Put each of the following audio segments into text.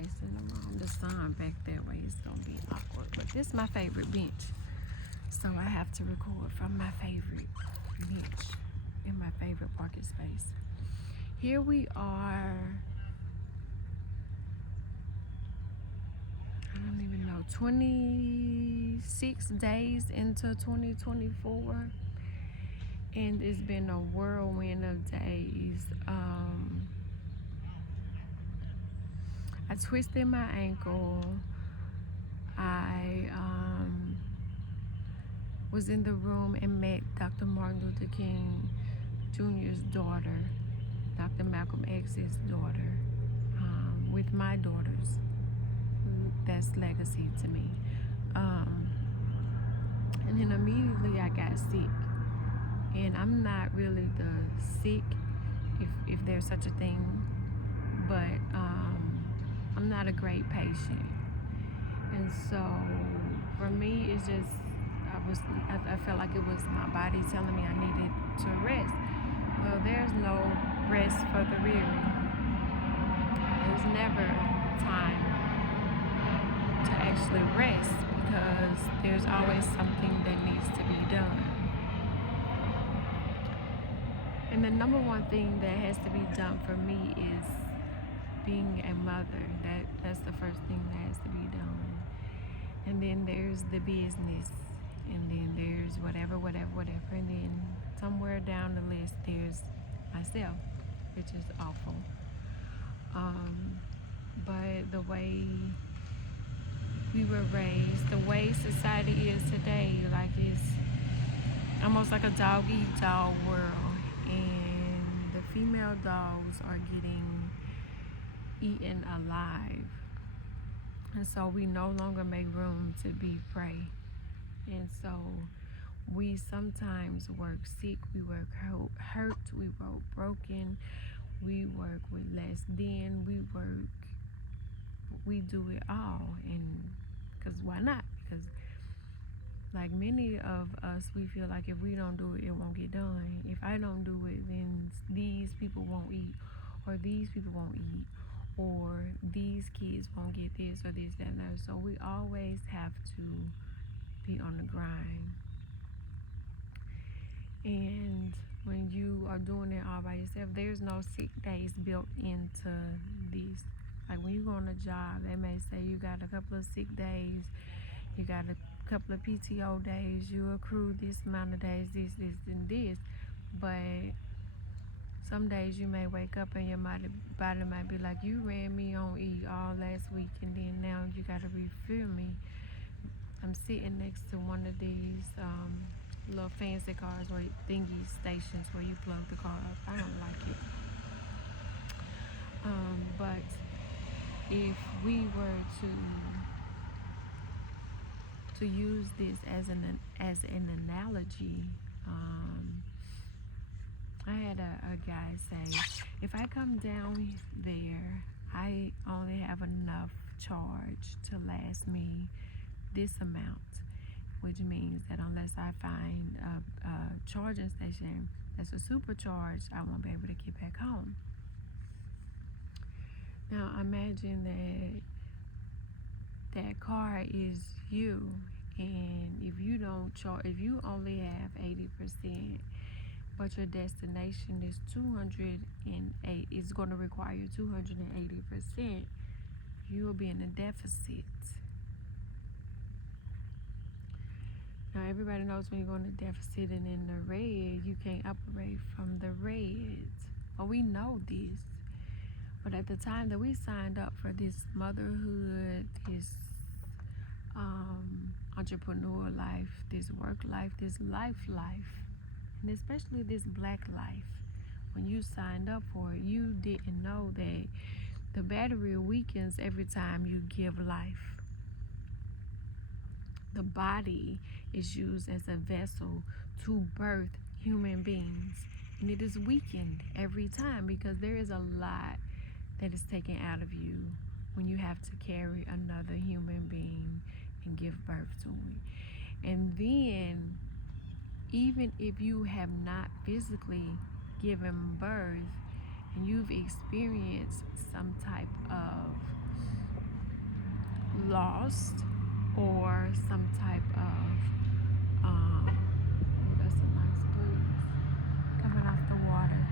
placing the the sign back that way. It's gonna be awkward, but this is my favorite bench, so I have to record from my favorite bench in my favorite parking space. Here we are, I don't even know, 26 days into 2024, and it's been a whirlwind of days. I twisted my ankle. I was in the room and met Dr. Martin Luther King Jr.'s daughter, Dr. Malcolm X's daughter, with my daughters. That's legacy to me. And then immediately I got sick. And I'm not really the sick, if there's such a thing, but I'm not a great patient. And so for me, it's just, I felt like it was my body telling me I needed to rest. Well, there's no rest for the weary. There's never time to actually rest because there's always something that needs to be done. And the number one thing that has to be done for me is being a mother. That's the first thing that has to be done. And then there's the business, and then there's whatever, and then somewhere down the list there's myself, which is awful. But the way we were raised, the way society is today, like it's almost like a dog-eat-dog world, and the female dogs are getting eaten alive. And so we no longer make room to be prey. And so we sometimes work sick, we work hurt, we work broken, we work with less than, we do it all. And because why not? Because like many of us, we feel like if we don't do it, it won't get done. If I don't do it, then these people won't eat, or these people won't eat, or these kids won't get this or this, that, and that. So we always have to be on the grind. And when you are doing it all by yourself, there's no sick days built into these. Like when you go on a job, they may say you got a couple of sick days, you got a couple of PTO days, you accrue this amount of days, this, and this. But some days you may wake up and your body might be like, you ran me on E all last week, and then now you got to refill me. I'm sitting next to one of these little fancy cars or thingy stations where you plug the car up. I don't like it. But if we were to use this as an analogy, I had a guy say, if I come down there, I only have enough charge to last me this amount, which means that unless I find a charging station that's a supercharged, I won't be able to get back home. Now imagine that car is you, and if you don't charge, if you only have 80%, but your destination is 208, it's going to require 280%, you will be in a deficit. Now everybody knows when you go in a deficit and in the red, you can't operate from the red. Well, we know this. But at the time that we signed up for this motherhood, this entrepreneur life, this work life, this life, and especially this black life, when you signed up for it, you didn't know that the battery weakens every time you give life. The body is used as a vessel to birth human beings, and it is weakened every time because there is a lot that is taken out of you when you have to carry another human being and give birth to it. And then, even if you have not physically given birth and you've experienced some type of lost or some type of oh, that's a nice breeze coming off the water.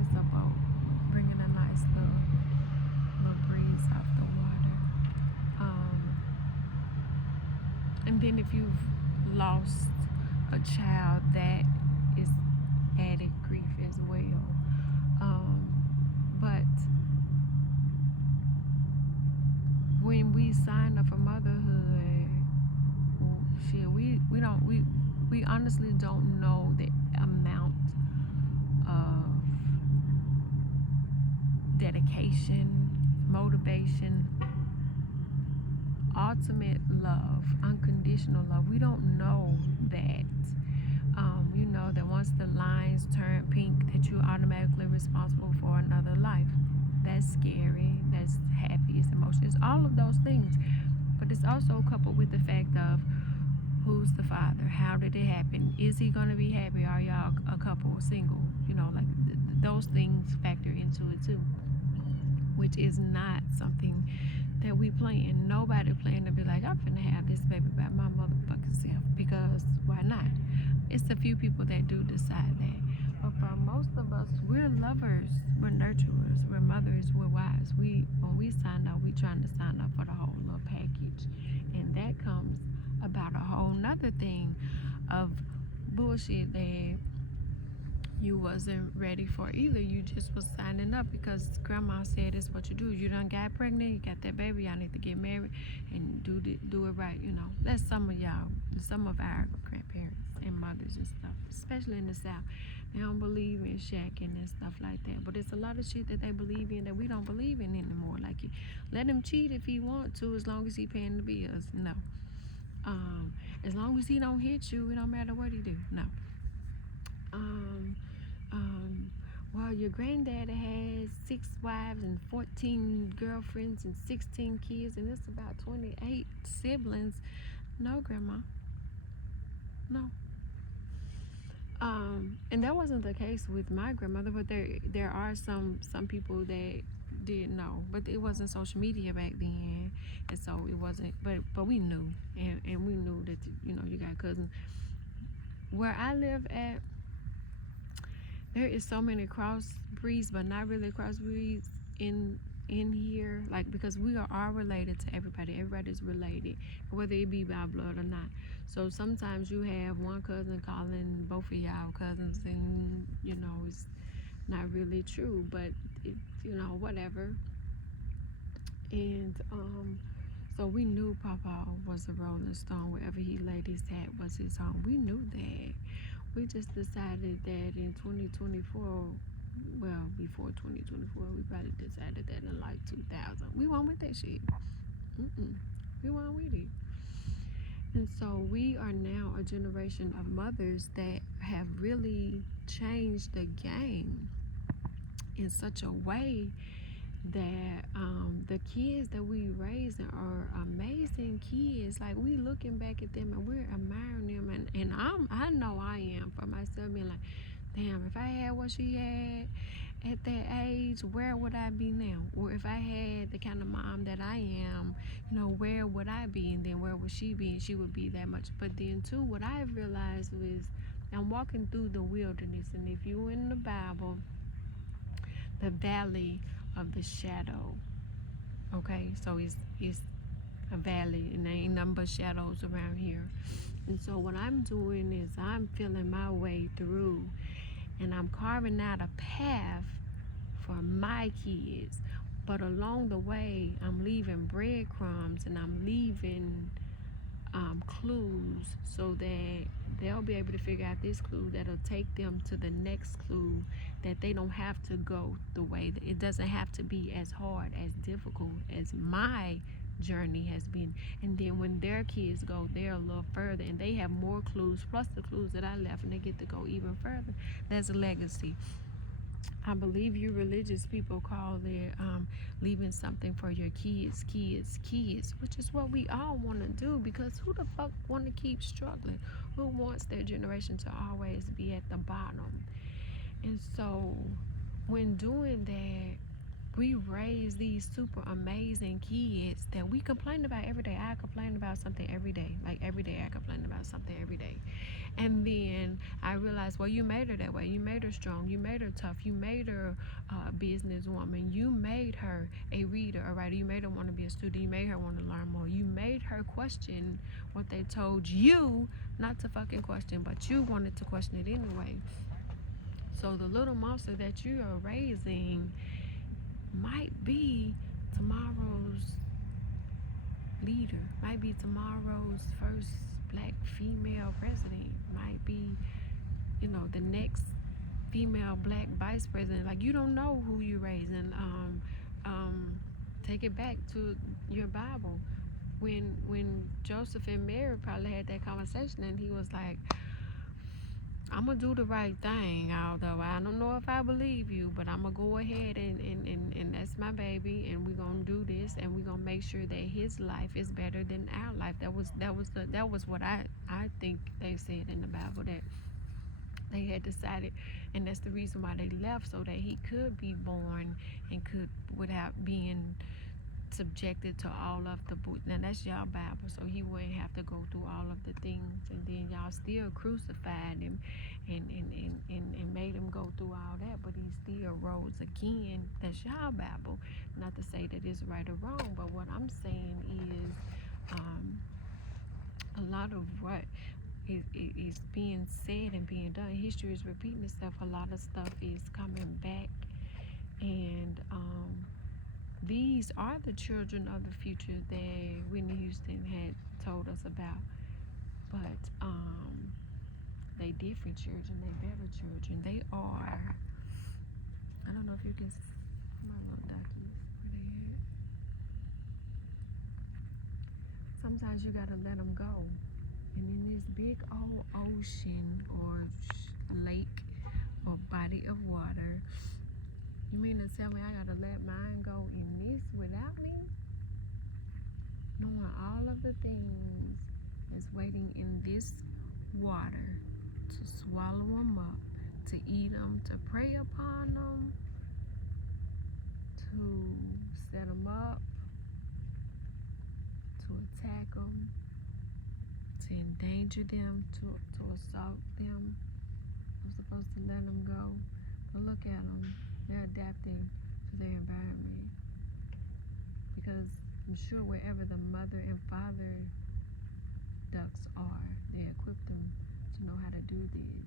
It's a boat bringing a nice little breeze off the water. And then if you've lost a child, that is added grief as well. But when we sign up for motherhood, shit, we honestly don't know the amount of dedication, motivation, ultimate love, unconditional love. We don't know that. You know that once the lines turn pink, that you're automatically responsible for another life. That's scary. That's happy. It's emotional. It's all of those things. But it's also coupled with the fact of who's the father? How did it happen? Is he going to be happy? Are y'all a couple single? You know, like those things factor into it too, which is not something that we plan. Nobody planned to be like, I'm finna have this baby by my motherfucking self, because why not? It's a few people that do decide that. But for most of us, we're lovers, we're nurturers, we're mothers, we're wives. When we sign up, we trying to sign up for the whole little package. And that comes about a whole nother thing of bullshit that you wasn't ready for either. You just was signing up because grandma said it's what you do. You done got pregnant, you got that baby, y'all need to get married and do it right. You know, that's some of y'all, some of our grandparents and mothers and stuff, especially in the South. They don't believe in shacking and stuff like that, but it's a lot of shit that they believe in that we don't believe in anymore. Like, let him cheat if he want to, as long as he paying the bills. No. As long as he don't hit you, it don't matter what he do. No. Well, your granddaddy has 6 wives and 14 girlfriends and 16 kids, and it's about 28 siblings. No, grandma. No. And that wasn't the case with my grandmother, but there are some people that did know, but it wasn't social media back then, and so it wasn't. But we knew, and we knew that you got cousins. Where I live at, there is so many crossbreeds, but not really crossbreeds in here, like, because we are all related to everybody. Everybody's related, whether it be by blood or not. So sometimes you have one cousin calling both of y'all cousins, and it's not really true, but it, whatever. And so we knew Papa was a Rolling Stone. Wherever he laid his hat was his home. We knew that. We just decided that in 2024, well, before 2024, we probably decided that in like 2000. We went with that shit. We went with it. And so we are now a generation of mothers that have really changed the game in such a way that the kids that we raised are amazing kids. Like, we looking back at them and we're admiring them, and I know I am for myself, being like, damn, if I had what she had at that age, where would I be now? Or if I had the kind of mom that I am, where would I be? And then where would she be? And she would be that much. But then too, what I realized was I'm walking through the wilderness, and if you in the Bible, the valley of the shadow, okay, so it's a valley, and there ain't nothing but shadows around here. And so what I'm doing is I'm feeling my way through, and I'm carving out a path for my kids. But along the way, I'm leaving breadcrumbs, and I'm leaving clues, so that they'll be able to figure out this clue that'll take them to the next clue, that they don't have to go the way that it doesn't have to be as hard, as difficult as my journey has been. And then when their kids go, they're a little further, and they have more clues plus the clues that I left, and they get to go even further. That's a legacy. I believe you religious people call it leaving something for your kids, which is what we all want to do, because who the fuck want to keep struggling? Who wants their generation to always be at the bottom? And so when doing that, We raise these super amazing kids that we complain about every day. I complain about something every day. Like every day I complain about something every day. And then I realized, well, you made her that way. You made her strong. You made her tough. You made her a businesswoman. You made her a reader, a writer. You made her want to be a student. You made her want to learn more. You made her question what they told you not to fucking question, but you wanted to question it anyway. So the little monster that you are raising might be tomorrow's leader, might be tomorrow's first black female president, might be, the next female black vice president. Like, you don't know who you're raising. Take it back to your Bible. When Joseph and Mary probably had that conversation, and he was like, I'm gonna do the right thing, although I don't know if I believe you, but I'm gonna go ahead and that's my baby, and we're gonna do this, and we're gonna make sure that his life is better than our life. That was what I think they said in the Bible, that they had decided, and that's the reason why they left, so that he could be born and could, without being subjected to all of the book. Now that's y'all Bible, so he wouldn't have to go through all of the things, and then y'all still crucified him and made him go through all that, but he still rose again. That's y'all Bible. Not to say that it's right or wrong, but what I'm saying is, a lot of what is being said and being done, history is repeating itself. A lot of stuff is coming back, and these are the children of the future that Whitney Houston had told us about. But they different children, they better children. They are, I don't know if you can see my little duckies, where they at? Sometimes you gotta let them go. And in this big old ocean or lake or body of water, you mean to tell me I gotta let mine go in this without me? Knowing all of the things that's waiting in this water to swallow them up, to eat them, to prey upon them, to set them up, to attack them, to endanger them, to assault them. I'm supposed to let them go. But look at them. They're adapting to their environment. Because I'm sure wherever the mother and father ducks are, they equip them to know how to do this.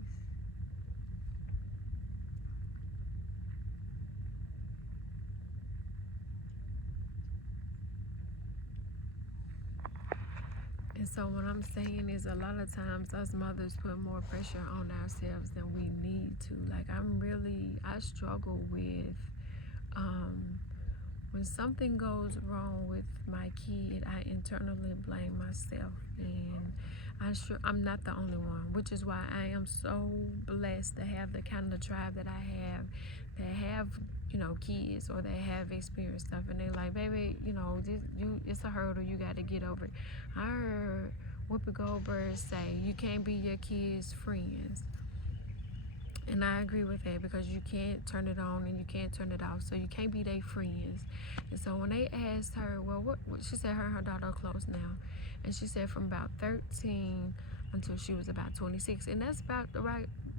And so what I'm saying is, a lot of times us mothers put more pressure on ourselves than we need to. Like, I struggle with, when something goes wrong with my kid, I internally blame myself. And I'm not the only one, which is why I am so blessed to have the kind of tribe that I have, that have, kids, or they have experienced stuff, and they're like, baby, it's a hurdle, you got to get over it. I heard Whoopi Goldberg say, you can't be your kids' friends. And I agree with that, because you can't turn it on and you can't turn it off, so you can't be their friends. And so when they asked her, well, what she said, her and her daughter are close now, and she said from about 13 until she was about 26, and that's about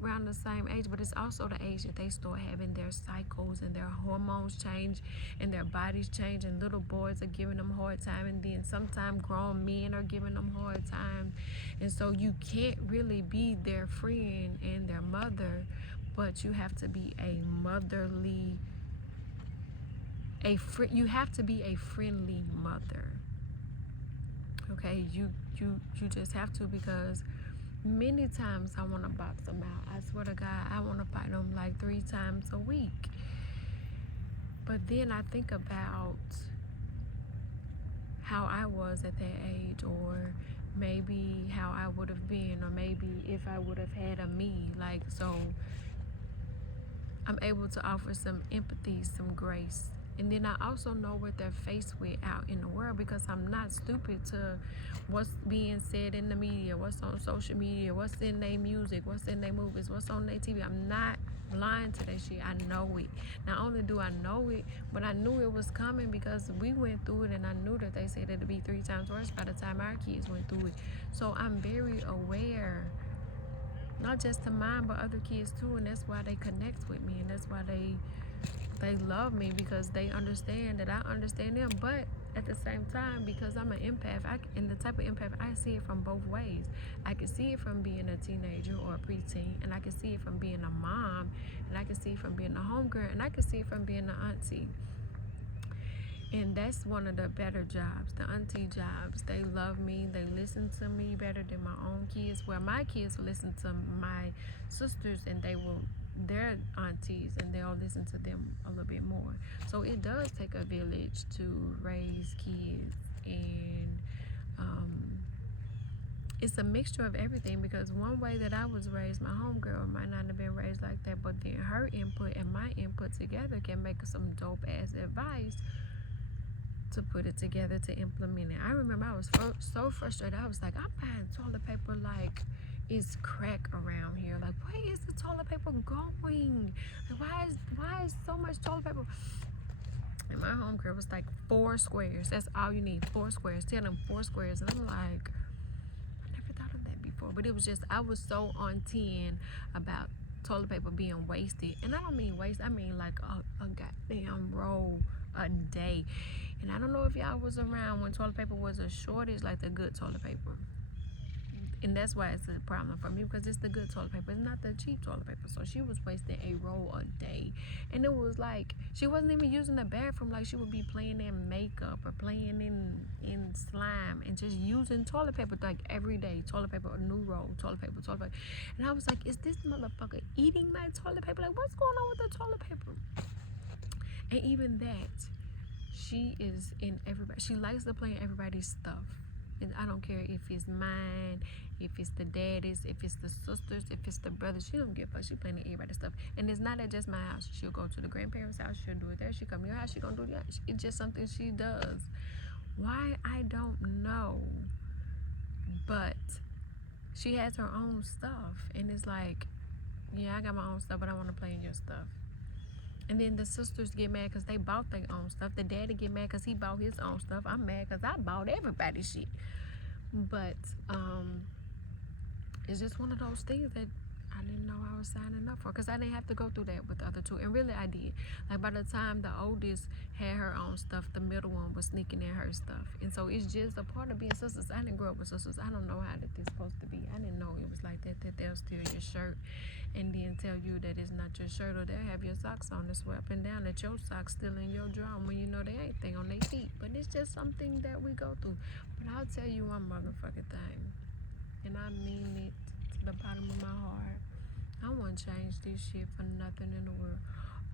around the same age, but it's also the age that they start having their cycles and their hormones change and their bodies change, and little boys are giving them a hard time, and then sometimes grown men are giving them a hard time. And so you can't really be their friend and their mother, but you have to be you have to be a friendly mother. Okay, you just have to, because many times I want to box them out. I swear to God, I want to fight them like 3 times a week. But then I think about how I was at that age, or maybe how I would have been, or maybe if I would have had a me. Like, so I'm able to offer some empathy, some grace, And then I also know what they're faced with out in the world, because I'm not stupid to what's being said in the media, what's on social media, what's in their music, what's in their movies, what's on their TV. I'm not blind to that shit. I know it. Not only do I know it, but I knew it was coming because we went through it, and I knew that they said it'd be 3 times worse by the time our kids went through it. So I'm very aware, not just to mine but other kids too, and that's why they connect with me, and that's why they love me, because they understand that I understand them. But at the same time, because I'm an empath, and the type of empath, I see it from both ways. I can see it from being a teenager or a preteen, and I can see it from being a mom, and I can see it from being a homegirl, and I can see it from being an auntie. And that's one of the better jobs, the auntie jobs. They love me. They listen to me better than my own kids. Where my kids will listen to my sisters, and their aunties, and they'll listen to them a little bit more. So it does take a village to raise kids, and it's a mixture of everything, because one way that I was raised, my homegirl might not have been raised like that, but then her input and my input together can make some dope ass advice to put it together to implement it. I remember I was so frustrated. I was like, I'm buying toilet paper like it's crack around here. Like, where is the toilet paper going? Like, why is so much toilet paper? And my homegirl was like, 4 squares. That's all you need, 4 squares. Tell them 4 squares. And I'm like, I never thought of that before. But it was just, I was so on 10 about toilet paper being wasted. And I don't mean waste, I mean like a goddamn roll a day. And I don't know if y'all was around when toilet paper was a shortage, like the good toilet paper. And that's why it's a problem for me, because it's the good toilet paper. It's not the cheap toilet paper. So she was wasting a roll a day. And it was like, she wasn't even using the bathroom. Like, she would be playing in makeup or playing in slime and just using toilet paper like every day. Toilet paper, a new roll, toilet paper. And I was like, is this motherfucker eating my toilet paper? Like, what's going on with the toilet paper? And even that, she is in everybody. She likes to play in everybody's stuff. And I don't care if it's mine, if it's the daddies, if it's the sisters, if it's the brothers. She don't give a fuck. She playing in everybody's stuff. And it's not at just my house. She'll go to the grandparents' house. She'll do it there. She come to your house. She gonna do that. It's just something she does. Why? I don't know. But she has her own stuff. And it's like, yeah, I got my own stuff, but I want to play in your stuff. And then the sisters get mad because they bought their own stuff. The daddy get mad because he bought his own stuff. I'm mad because I bought everybody's shit. But it's just one of those things that I didn't know I was signing up for, because I didn't have to go through that with the other two. And really I did. Like, by the time the oldest had her own stuff, the middle one was sneaking in her stuff. And so it's just a part of being sisters. I didn't grow up with sisters. I don't know how that this supposed to be. I didn't know it was like that they'll steal your shirt and then tell you that it's not your shirt, or they'll have your socks on and swear up and down that your socks still in your drawer when you know they ain't thing on their feet. But it's just something that we go through. But I'll tell you one motherfucking thing, and I mean it to the bottom of my heart. I wouldn't change this shit for nothing in the world.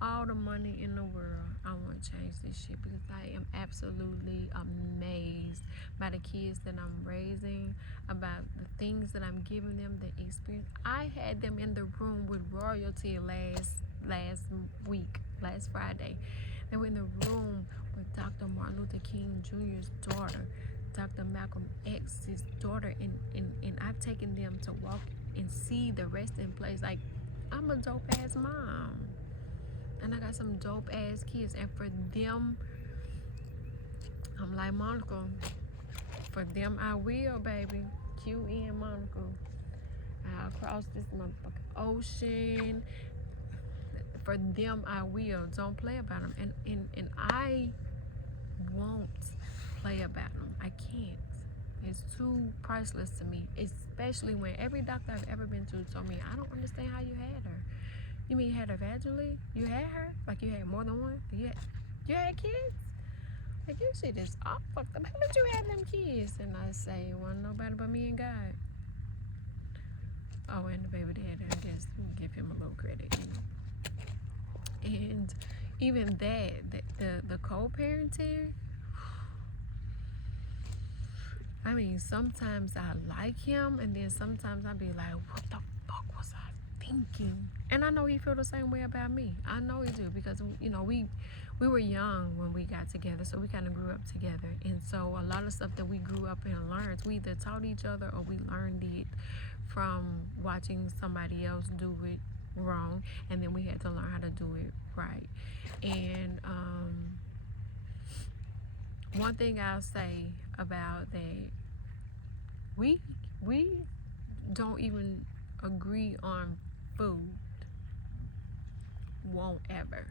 All the money in the world, I wouldn't change this shit, because I am absolutely amazed by the kids that I'm raising, about the things that I'm giving them, the experience. I had them in the room with royalty last Friday. They were in the room with Dr. Martin Luther King Jr.'s daughter, Dr. Malcolm X's daughter, and I've taken them to walk and see the resting place. Like, I'm a dope ass mom, and I got some dope ass kids, and for them, I'm like, Monica, for them I will, baby. QN Monica. I'll cross this motherfucking ocean. For them I will. Don't play about them. And I won't play about them. I can't. It's too priceless to me, especially when every doctor I've ever been to told me, I don't understand how you had her. You mean you had her vaginally? You had her? Like, you had more than one? You had kids? Like, your shit is all fucked up. How did you have them kids? And I say, it wasn't nobody but me and God. Oh, and the baby daddy, I guess we'll give him a little credit, you know. And even the co-parenting, sometimes I like him, and then sometimes I be like, what the fuck was I thinking? And I know he feel the same way about me. I know he do, because you know we were young when we got together, so we kind of grew up together. And so a lot of stuff that we grew up and learned, we either taught each other or we learned it from watching somebody else do it wrong, and then we had to learn how to do it right. And one thing I'll say about that, we don't even agree on food. Won't ever.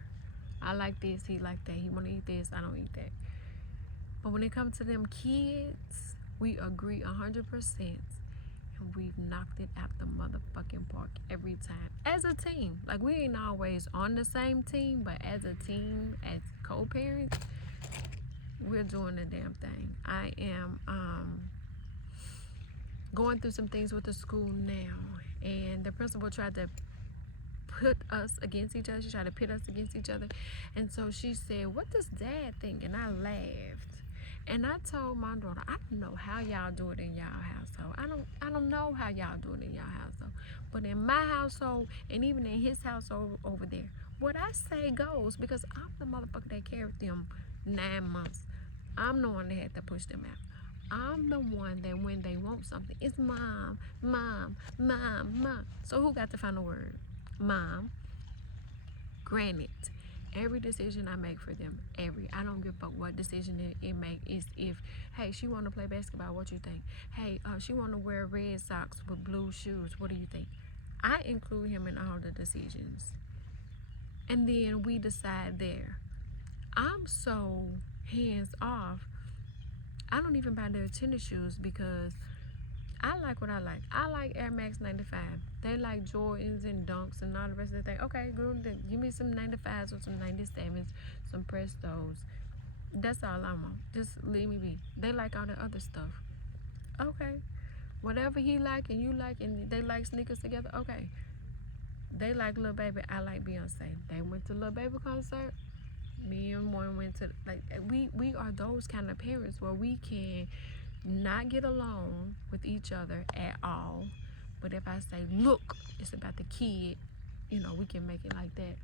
I like this, he like that. He want to eat this, I don't eat that. But when it comes to them kids, we agree 100%, and we've knocked it out the motherfucking park every time. As a team, like we ain't always on the same team, but as a team, as co-parents, we're doing the damn thing. I am going through some things with the school now, and the principal tried to put us against each other. She tried to pit us against each other. And so she said, what does dad think? And I laughed. And I told my daughter, I don't know how y'all do it in y'all household. I don't know how y'all do it in y'all household. But in my household, and even in his household over there, what I say goes, because I'm the motherfucker that carried them 9 months. I'm the one that had to push them out. I'm the one that when they want something, it's mom, mom, mom, mom. So who got the final word? Mom. Granted, every decision I make for them, I don't give a fuck what decision it make, is if, hey, she want to play basketball, what you think? Hey, she want to wear red socks with blue shoes, what do you think? I include him in all the decisions, and then we decide there. I'm so hands off, I don't even buy their tennis shoes, because I like what I like. I like Air Max 95. They like Jordans and Dunks and all the rest of the thing. Okay, girl, give me some 95s or some 97s, some Prestos. That's all I want. Just leave me be. They like all the other stuff. Okay. Whatever he like and you like, and they like sneakers together, okay. They like Lil Baby, I like Beyonce. They went to Lil Baby concert. Me and one went to, like, we are those kind of parents where we can not get along with each other at all, but if I say, look, it's about the kid, you know, we can make it like that.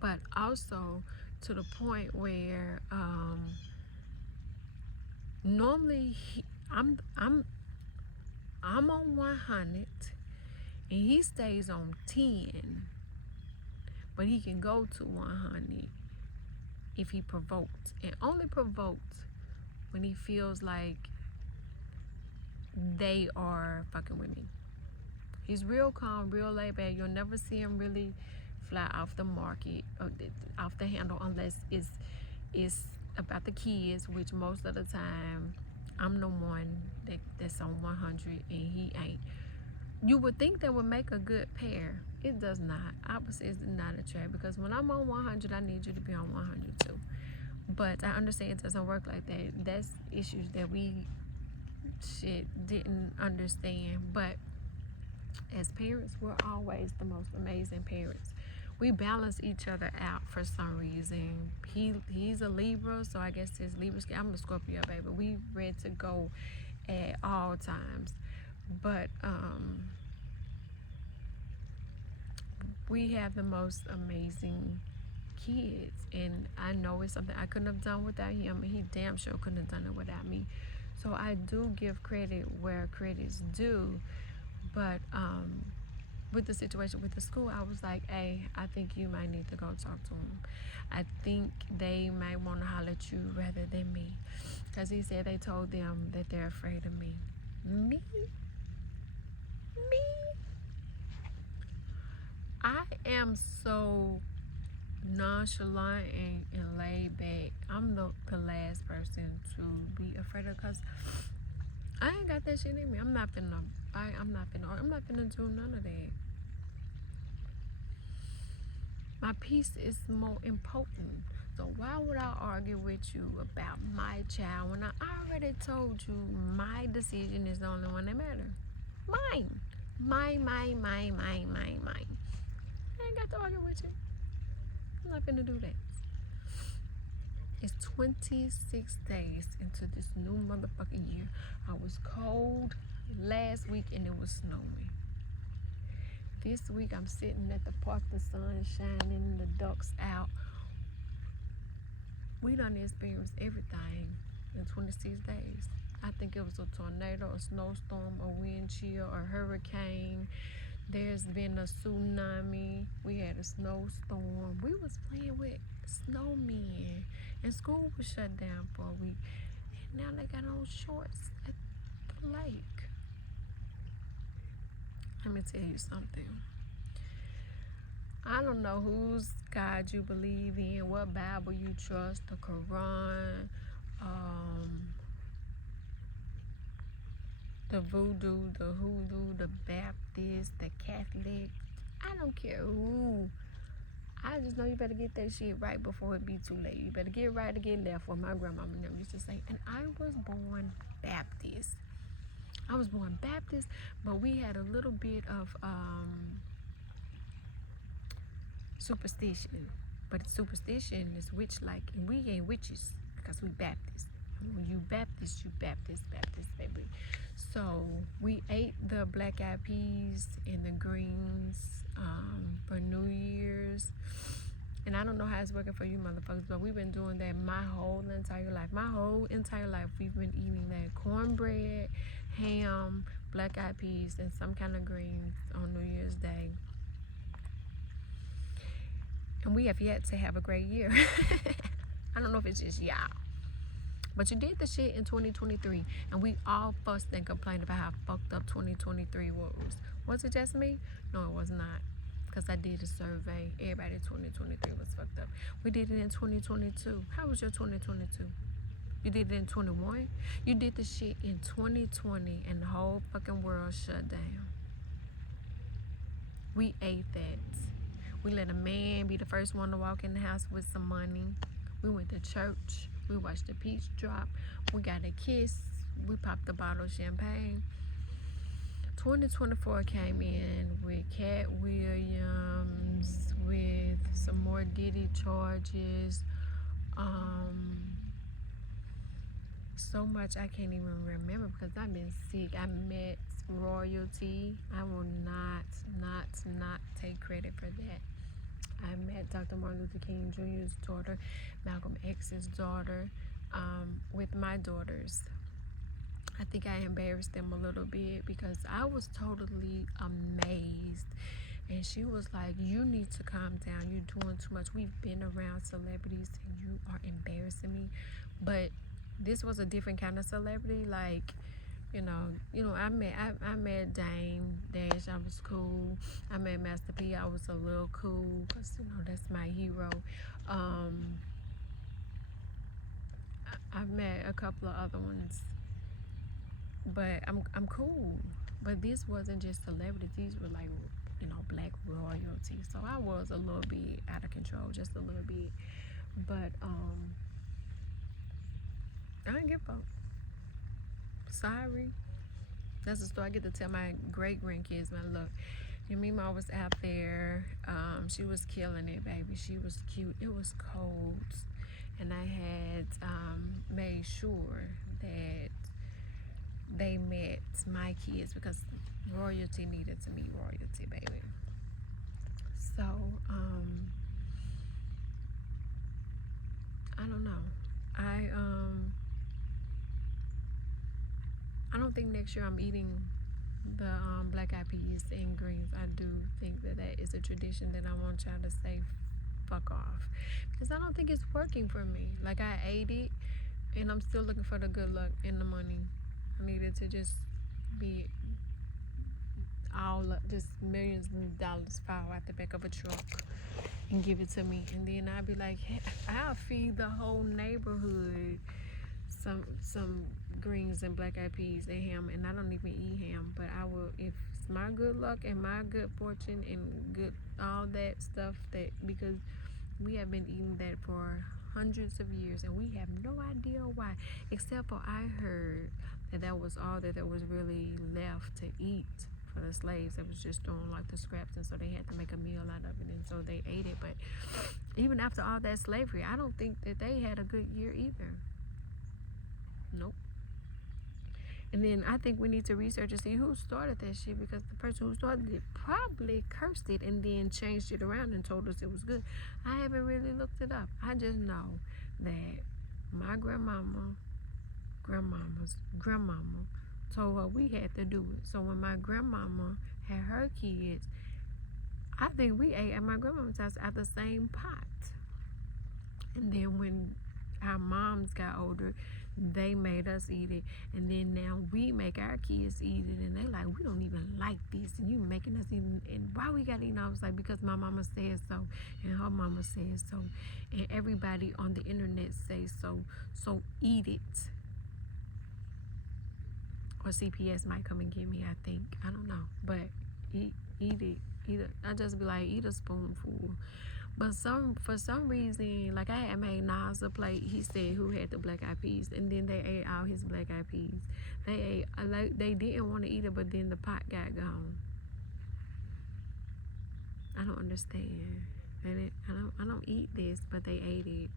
But also to the point where normally I'm on 100 and he stays on 10, but he can go to 100 if he provoked, and only provoked when he feels like they are fucking with me. He's real calm, real laid back. You'll never see him really fly off the market or off the handle unless it's about the kids, which most of the time I'm the one that's on 100 and he ain't. You would think that would make a good pair. It does not. Opposites do not attract, because when I'm on 100, I need you to be on 100 too. But I understand it doesn't work like that. That's issues that we didn't understand. But as parents, we're always the most amazing parents. We balance each other out for some reason. He's a Libra, so I guess his Libra. I'm a Scorpio, baby. We ready to go at all times. But we have the most amazing kids, and I know it's something I couldn't have done without him, and he damn sure couldn't have done it without me. So I do give credit where credit's due. But with the situation with the school, I was like, hey, I think you might need to go talk to them. I think they might want to holler at you rather than me, because he said they told them that they're afraid of me. Me? I am so nonchalant and laid back. I'm the last person to be afraid of, because I ain't got that shit in me. I'm not finna fight. I'm not finna do none of that. My peace is more important. So why would I argue with you about my child when I already told you my decision is the only one that matters? Mine. Mine. I ain't got to argue with you. I'm not finna do that. It's 26 days into this new motherfucking year. I was cold last week and it was snowing. This week I'm sitting at the park, the sun shining, the ducks out. We done experienced everything in 26 days. I think it was a tornado, a snowstorm, a wind chill, a hurricane. There's been a tsunami. We had a snowstorm. We was playing with snowmen, and school was shut down for a week. And now they got on shorts at the lake. Let me tell you something. I don't know whose God you believe in, what Bible you trust, the Quran, the voodoo, the hoodoo, the Baptist, the Catholic. I don't care who. I just know you better get that shit right before it be too late. You better get right or get left, what my grandmama never used to say. And I was born Baptist. But we had a little bit of superstition. But superstition is witch-like, and we ain't witches because we Baptist. When you Baptist, baby. So we ate the black eyed peas and the greens for New Year's. And I don't know how it's working for you motherfuckers, but we've been doing that my whole entire life. We've been eating that cornbread, ham, black eyed peas, and some kind of greens on New Year's Day. And we have yet to have a great year. I don't know if it's just y'all. But you did the shit in 2023, and we all fussed and complained about how fucked up 2023 was. Was it just me? No, it was not. Because I did a survey. Everybody in 2023 was fucked up. We did it in 2022. How was your 2022? You did it in 21? You did the shit in 2020, and the whole fucking world shut down. We ate that. We let a man be the first one to walk in the house with some money. We went to church. We watched the peach drop. We got a kiss. We popped a bottle of champagne. 2024 came in with Cat Williams, with some more Diddy charges. So much I can't even remember because I've been sick. I met royalty. I will not take credit for that. I met Dr. Martin Luther King Jr.'s daughter, Malcolm X's daughter, with my daughters. I think I embarrassed them a little bit because I was totally amazed. And she was like, you need to calm down. You're doing too much. We've been around celebrities and you are embarrassing me. But this was a different kind of celebrity. Like, I met Dame Dash. I was cool. I met Master P. I was a little cool because that's my hero. I've met a couple of other ones, but I'm cool. But this wasn't just celebrities. These were like black royalty. So I was a little bit out of control, just a little bit. But I didn't give a fuck. Sorry. That's the story I get to tell my great grandkids. Man, look, your Mima was out there. She was killing it, baby. She was cute. It was cold, and I had made sure that they met my kids because royalty needed to meet royalty, baby. So I don't know. I don't think next year I'm eating the black eyed peas and greens. I do think that is a tradition that I want y'all to say fuck off, because I don't think it's working for me. Like, I ate it and I'm still looking for the good luck and the money. I needed to just be just millions of dollars fall out the back of a truck and give it to me, and then I'd be like, hey, I'll feed the whole neighborhood some greens and black eyed peas and ham, and I don't even eat ham, but I will, if it's my good luck and my good fortune and good all that stuff, that because we have been eating that for hundreds of years and we have no idea why, except for I heard that was all that there was really left to eat for the slaves. That was just throwing like the scraps, and so they had to make a meal out of it, and so they ate it. But even after all that slavery, I don't think that they had a good year either. Nope. And then I think we need to research and see who started that shit, because the person who started it probably cursed it and then changed it around and told us it was good. I haven't really looked it up. I just know that my grandmama's grandmama told her we had to do it. So when my grandmama had her kids, I think we ate at my grandmama's house out the same pot. And then when our moms got older, they made us eat it, and then now we make our kids eat it, and they like, we don't even like this, and you making us eat it, and why we gotta eat it? I was like, because my mama said so, and her mama said so, and everybody on the internet says so, so eat it. Or CPS might come and get me, I think. I don't know, but eat it. I just be like, eat a spoonful. But for some reason, like I had made Nas a plate. He said who had the black eyed peas, and then they ate all his black eyed peas. They ate, they didn't want to eat it, but then the pot got gone. I don't understand. I don't eat this, but they ate it.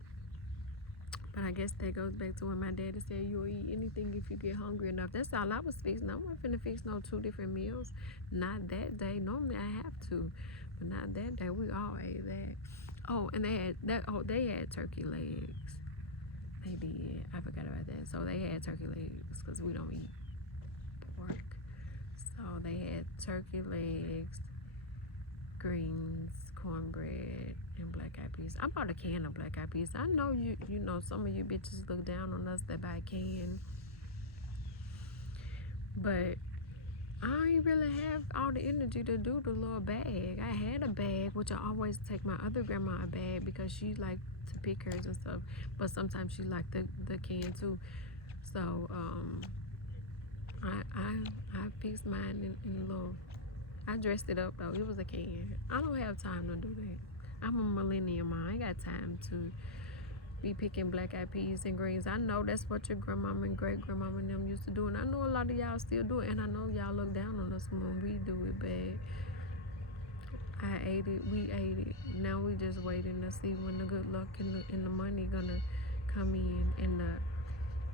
But I guess that goes back to when my daddy said you'll eat anything if you get hungry enough. That's all I was fixing. I wasn't finna fix no 2 different meals. Not that day. Normally I have to, but not that day. We all ate that. Oh, and they had that. Oh, they had turkey legs. They did. I forgot about that. So they had turkey legs because we don't eat pork. So they had turkey legs, greens, cornbread, and black eyed peas. I bought a can of black eyed peas. I know you know some of you bitches look down on us that buy cans, but I ain't really have all the energy to do the little bag. I had a bag, which I always take my other grandma a bag because she liked to pick hers and stuff, but sometimes she liked the can too. So I fixed mine in a little. I dressed it up though. It was a can. I don't have time to do that. I'm a millennium. I ain't got time to be picking black eyed peas and greens. I know that's what your grandmama and great grandmama and them used to do, and I know a lot of y'all still do it, and I know y'all look down on us when we do it, but I ate it. We ate it. Now we just waiting to see when the good luck and the money gonna come in, and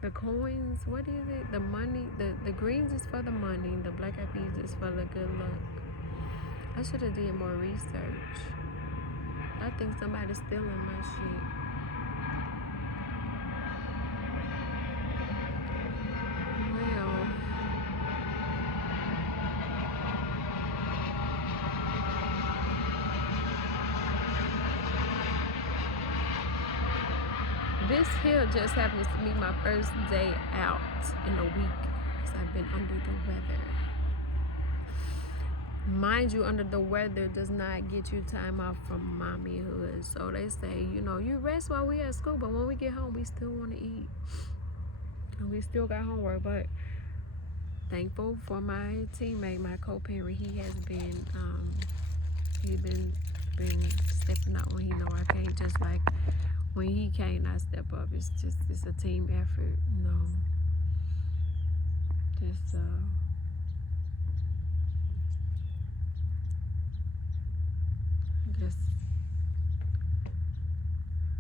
the coins. What is it? The money. The greens is for the money. The black eyed peas is for the good luck. I should have did more research. I think somebody's stealing my shit. Well, this here just happens to be my first day out in a week because I've been under the weather. Mind you, under the weather does not get you time off from mommyhood. So they say, you rest while we at school, but when we get home, we still want to eat. And we still got homework, but thankful for my teammate, my co-parent. He has been, he's been stepping out when he know I can't. Just like when he can't, I step up. It's a team effort, Just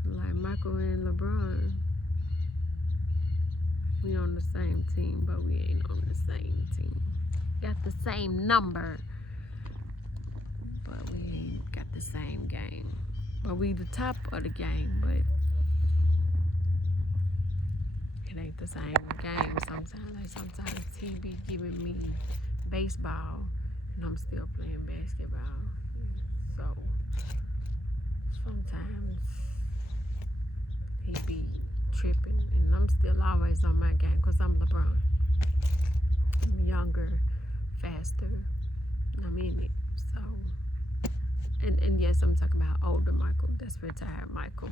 like Michael and LeBron, we on the same team, but we ain't on the same team. Got the same number, but we ain't got the same game. But we the top of the game, but it ain't the same game sometimes. Sometimes he be giving me baseball, and I'm still playing basketball. So sometimes he be tripping, and I'm still always on my game because I'm LeBron. I'm younger, faster, and I'm in it. So, and yes, I'm talking about older Michael. That's retired Michael.